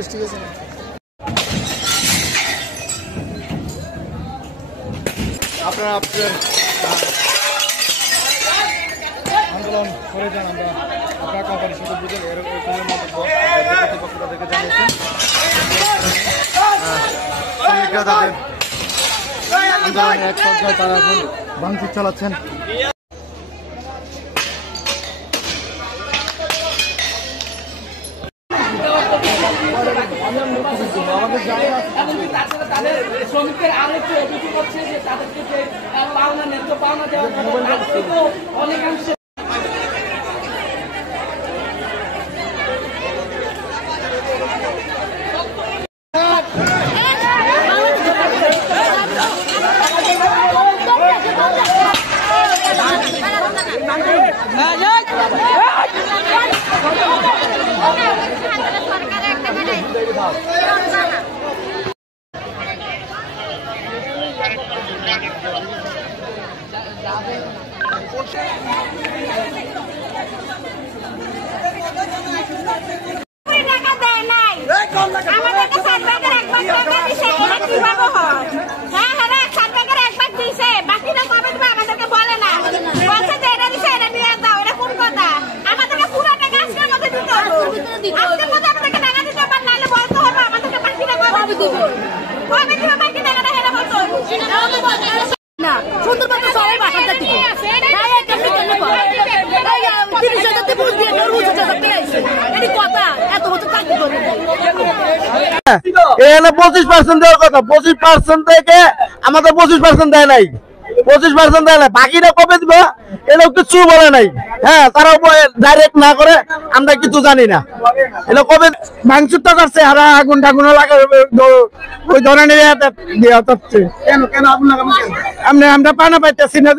বৃষ্টি গেছে না আপনারা আপনার আন্দোলন করে যান আমরা আপনার কোম্পানি শুধু বুঝেন এর কর্তৃপক্ষ তাদেরকে জানিয়েছেন শ্রমিকরা তাদের আন্দোলনের এক পর্যায়ে তারা এখন ভাঙচুর চালাচ্ছেন শ্রমিকদের আরেকটি অভিযোগ হচ্ছে যে তাদেরকে যে পাওনা ন্যায্য পাওনা দেওয়ার কথা অনেকাংশে এখানে 25% দেওয়ার কথা 25% থেকে আমাদের 25% দেয় নাই 25% দেয় নাই বাকিটা কবে দিব এটা কিছু বলে নাই হ্যাঁ তারা ডাইরেক্ট না করে আমরা কিছু জানি না এটা কবে ভাঙচুরটা করছে আর আগুন টাগুন লাগা ওই ধরনের দেওয়া হচ্ছে কেন কেন আগুন লাগানো আমরা পানা পাইতেছি না